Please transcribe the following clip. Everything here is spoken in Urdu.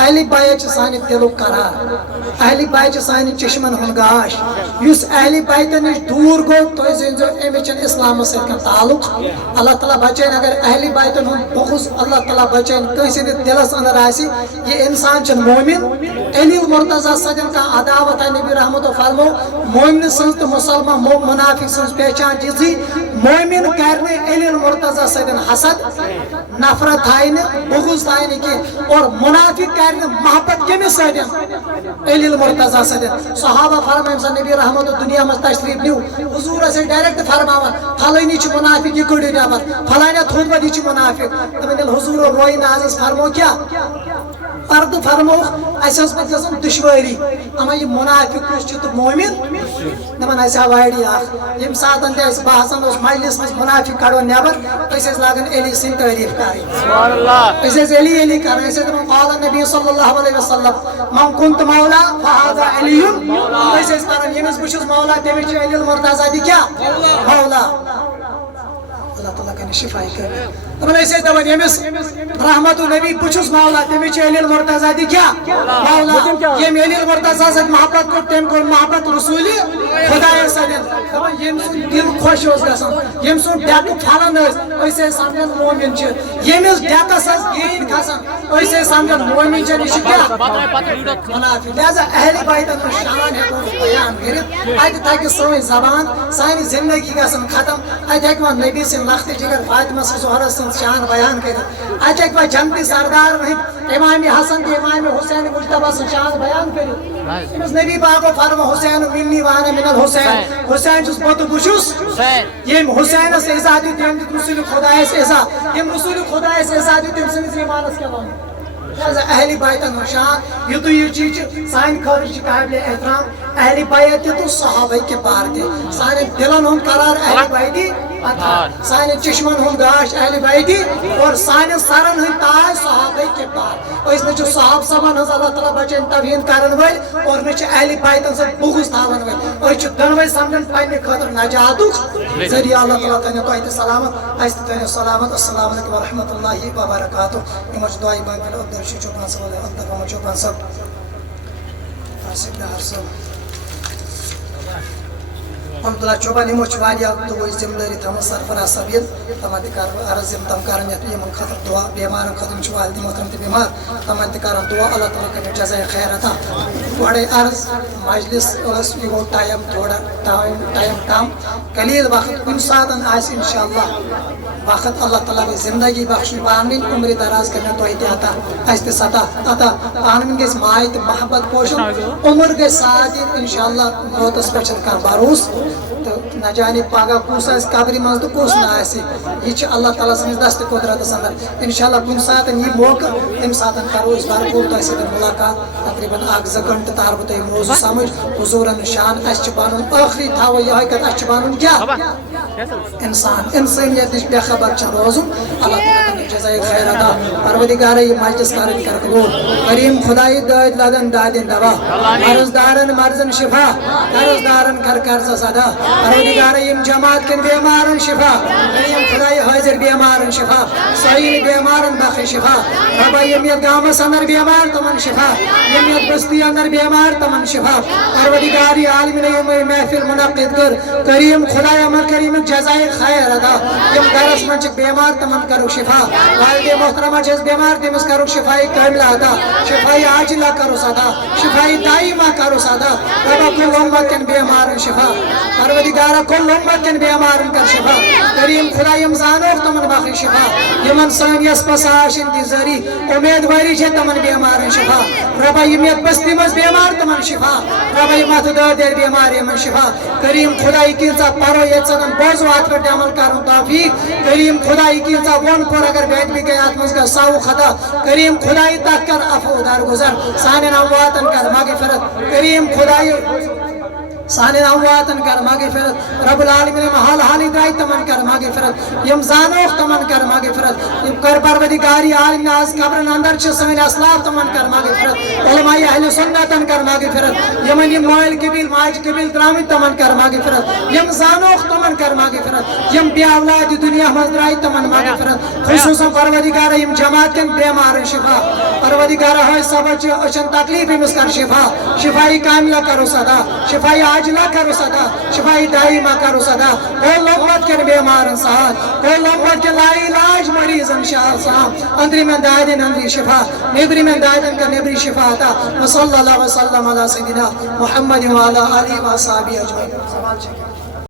اہل بیت سانہ دلک قرار اہل بیت سانہ چشمن ہن گاش یس اہل بیت نش دور گو تو زنزو امچن اسلام سۭتۍ تعلق اللہ تعالیٰ بچین اگر اہل بیتن ہن بغض اللہ تعالیٰ بچین کٲنٛسہِ ہٕنٛدِس دلس اندر آسہِ یہ انسان چھُنہٕ مومن علی المرتضیٰ سۭتۍ کانٛہہ عداوت نبی رحمتو فرمو مومن سٕنٛز تہٕ مُسلمان منافق سٕنٛز پہچان چھِ زِ مومن کر نہٕ علی المرتضیٰ سۭتۍ حسد نفرت تھایہِ نہٕ بغض تھایہِ نہٕ کینٛہہ اور منافق کر نہٕ محبت کٔمِس سۭتۍ علی المرتضیٰ سۭتۍ صحابہ فرمایہِ ییٚمہِ ساتہٕ نبی رحمتو دُنیا منٛز تشریف نیو حضور ٲسۍ ڈائریکٹ فرماوان فلٲنی چھُ منافق یہ کٔڑِو نٮ۪بر فلانیہ تھوٚد یہِ چھُ منافق دپان ییٚلہِ حضور رویہِ نازس فرمو کیٛاہ پردٕ فرمووُکھ اَسہِ ٲس پتہٕ گژھان دُشوٲری اما یہِ منافق یُس چھُ تہٕ مومن دپان اَسہِ آو وارِ اکھ ییٚمہِ ساتہٕ تہِ اَسہِ باسان اوس مجلس منٛز منافق کڑو نٮ۪بر أسۍ ٲسۍ لاگان علی سٕنٛدۍ تعریٖف کرٕنۍ أسۍ ٲسۍ علی کران أسۍ ٲسۍ دپان قال نبی صلی اللہ علیہ وسلم من كنت مولا فهذا علی أسۍ ٲسۍ کران ییٚمِس بہٕ چھُس مولا تٔمِس چھُ علی المرتضیٰ تہِ کیٛاہ مولا اللہ تعالیٰ کرِ شفائی کرِ دپان أسۍ ٲسۍ دپان ییٚمِس رحمت النبی بہٕ چھُس مولا تٔمِس چھُ علی المرتضیٰ تہِ کیٛاہ مولا ییٚمۍ علی المرتضیٰ سۭتۍ محبت کوٚر تٔمۍ کوٚر محبت رسوٗلِ خۄدایس سۭتۍ دپان ییٚمہِ سُنٛد دل خۄش اوس گژھان ییٚمہِ سُنٛد ڈیکہٕ پھلان ٲسۍ أسۍ ٲسۍ سمجھان مومن چھِ ییٚمِس ڈیکس ٲس گیٖن کھسان أسۍ ٲسۍ سمجھان مومن چھِ یہِ چھُ کیٛاہ منافق لہذا اہل بیتن ہُنٛد شان ہٮ۪کو أسۍ بیان کٔرِتھ اتہِ تھکہِ سٲنۍ زبان سانہِ زندگی گژھن ختم اتہِ ہٮ۪کوا نبی سٕنٛدۍ لختہٕ جگر فاطمہ زہرا سٕنٛز شان بیان کٔرِتھ اتہِ ہٮ۪کوا جنتی سردارن ہٕنٛدۍ امام حسن تہٕ امام حسین مجتبیٰ سٕنٛز شان بیان کٔرِتھ أمِس نبی پاکو فرمو حسین منی وانا من الحسین حسین چھُس بہٕ تہٕ بہٕ چھُس ییٚمۍ حسینس عزا دیُت تٔمۍ دیُت رسول خۄدایس عزا ییٚمۍ رسول خۄدایس عزا دیُت تٔمۍ سٕنٛدِس ایمانس کیٛاہ وَنُن لہذا اہل بیتن ہُنٛد شان یُتُے یہِ چیٖز چھُ سانہِ خٲطرٕ چھُ قٲبلِ احترام اہل بیت تہِ تہٕ صحابہ کِبار تہِ سانٮ۪ن دلن ہُنٛد قرار اہل بیتی سانٮ۪ن چشمن ہُنٛد گاش اہل بیتی اور سانٮ۪ن سرن ہٕنٛدۍ تاج صحابہ کِبار أسۍ نہٕ چھِ صحابہٕ صٲبن ہٕنٛز اللہ تعالیٰ بچٲیِن توہیٖن کرن وٲلۍ اور نہ چھِ اہل بیتن سۭتۍ بغض تھاون وٲلۍ أسۍ چھِ دۄنوے سمجھان پننہِ خٲطرٕ نجاتُک ذٔریعہٕ اللہ تعالیٰ تھٲینو تۄہہِ تہِ سلامت اَسہِ تہِ تھٲینو سلامت السلام علیکم ورحمۃ اللہ وبرکاتہ یِمن چھُ دعایہِ بٲگِر عبدالرشیٖد چوپان صٲب عبد الرحمان چوپان صٲب آصف ڈار صٲب عبداللہ چوپان یِمو چھِ واریاہ دُعٲیی ذمہٕ دٲری تھٲومٕژ سرفراز صٲب ییٚلہِ تِمن تہِ کرٕ بہٕ عرض یِم تِم کرن یتھ یِمن خٲطرٕ دُعا بیمارن خٲطرٕ یِم چھِ والدِ محترم تہِ بیمار تِمن تہِ کرن دُعا اللہ تعالیٰ کرن جزایہِ خیر عطا گۄڈے عرض مجلس ٲس یہِ گوٚو ٹایم تھوڑا ٹایم کم قلیٖل وقت کُنہِ ساتہٕ آسہِ انشاء اللہ وقت اللہ تعالیٰ گژھِ زندگی بخشٕنۍ پانہٕ ؤنۍ عمرِ دراز کرن تۄہہِ تہِ عطا اَسہِ تہِ عطا پانہٕ ؤنۍ گژھِ ماے تہٕ محبت پوشُن عمر گژھِ ساتھ دِنۍ انشاء اللہ موتس پٮ۪ٹھ چھُنہٕ کانٛہہ بروسہٕ تہٕ نہ جانے پگہہ کُس آسہِ قبرِ منٛز تہٕ کُس نہٕ آسہِ یہِ چھِ اللہ تعالیٰ سٕنٛدِس دستہٕ قۄدرتس اندر انشاء اللہ کُنہِ ساتہٕ یی موقعہٕ تمہِ ساتہٕ کرو أسۍ بھرپوٗر تۄہہِ سۭتۍ مُلاقات تقریٖباً 1-2 گنٹہٕ تارٕ بہٕ تۄہہِ موضوٗع سمجھ حضوٗرن شان اَسہِ چھِ پنُن ٲخری تھاوو یِہوے کتھ اَسہِ چھِ بنُن کیٛاہ انسان انسٲنیت نِش بے خبر چھُ روزُن اللہ تعالیٰ کرن جزایہِ خیر عطا پروردگارے یہِ مجلس کرٕنۍ کر قبوٗل کریم خۄدایہِ دٲدۍ لدن دادٮ۪ن دوا مرض دارن مرضن شفا قرض دارن کر قرضس ادا پروردگارے یِم جماعت کٮ۪ن بیمارن شفا کریم خۄدایہِ حٲضر بیمارن شفا سٲیِل بیمارن بخش شفا ربا یِم یتھ گامس اندر بیمار تمن شفا یِم یتھ بستی اندر بیمار تمن شفا پروردگارے عالمین یِمے محفل منعقد کر کریم خۄدایا مہ کر یِمن جزایہِ خیر ادا یِم گرس منٛز چھِ بیمار تمن کرُکھ شفا والدِ محترمہ چھس بیمار تٔمِس کرُکھ شفایہِ کاملہ ادا شفایہِ عاجلہ کروس ادا شفایہِ دائمہ کروس ادا ربا کل امت کٮ۪ن بیمارن شفا پروردگارا کل امت کٮ۪ن بیمارن کر شفا کریم خدا یِم زانوکھ تمن بخش شفا یِمن سٲنِس پسا آسن تہِ ذٔری اُمیدوٲری چھِ تمن بیمارن شفا ربا یِم یتھ بستی منٛز بیمار تمن شفا ربا یِم اتھ دٲدٮ۪ر بیمار یِمن شفا کریم خدا یہِ کیٖژاہ پرو ییٚتہِ سن بوزو اتھ پٮ۪ٹھ عمل کرُن توفیق کریم خدا یہِ کیٖژاہ ووٚن کوٚر اگر بیدمی گٔے اتھ منٛز گژھِ ساوُ خطا کریم خدا یہِ تتھ کر عفو درگُزر سانٮ۪ن امواتن کر مغفرت کریم خدا یہِ سانن امواتن کر مغفرت رب العالمین محال حالی درائی تمن کر مغفرت یم زانوخ تمن کر مغفرت یم کر پروردگاری عالم ناز قبرن اندر چھ سوین اسلاف تمن کر مغفرت علماء اہل سنتن کر مغفرت یمن یم مائل قبیل ماج قبیل ترامی تمن کر مغفرت یم زانوخ تمن کر مغفرت یم بی اولاد دنیا مزدرائی تمن مغفرت خصوصا پروردگار یم جماعت کن بیمار شفا پروردگار ہوئی سبچ اچھن تکلیف مسکر شفا شفائی کاملہ کرو صدا شفائی عاجلہ کرو صدا شفائی دائمہ کرو صدا اے لمت کے بیمارن صحت اے لمت کے لا علاج مریضن شاہ صاحب اندری میں دائدن اندری شفا نبری میں دائدن کا نبری شفا عطا وصلی اللہ وسلم علی سیدنا محمد وعلی آلہ و صحابہ اجمعین.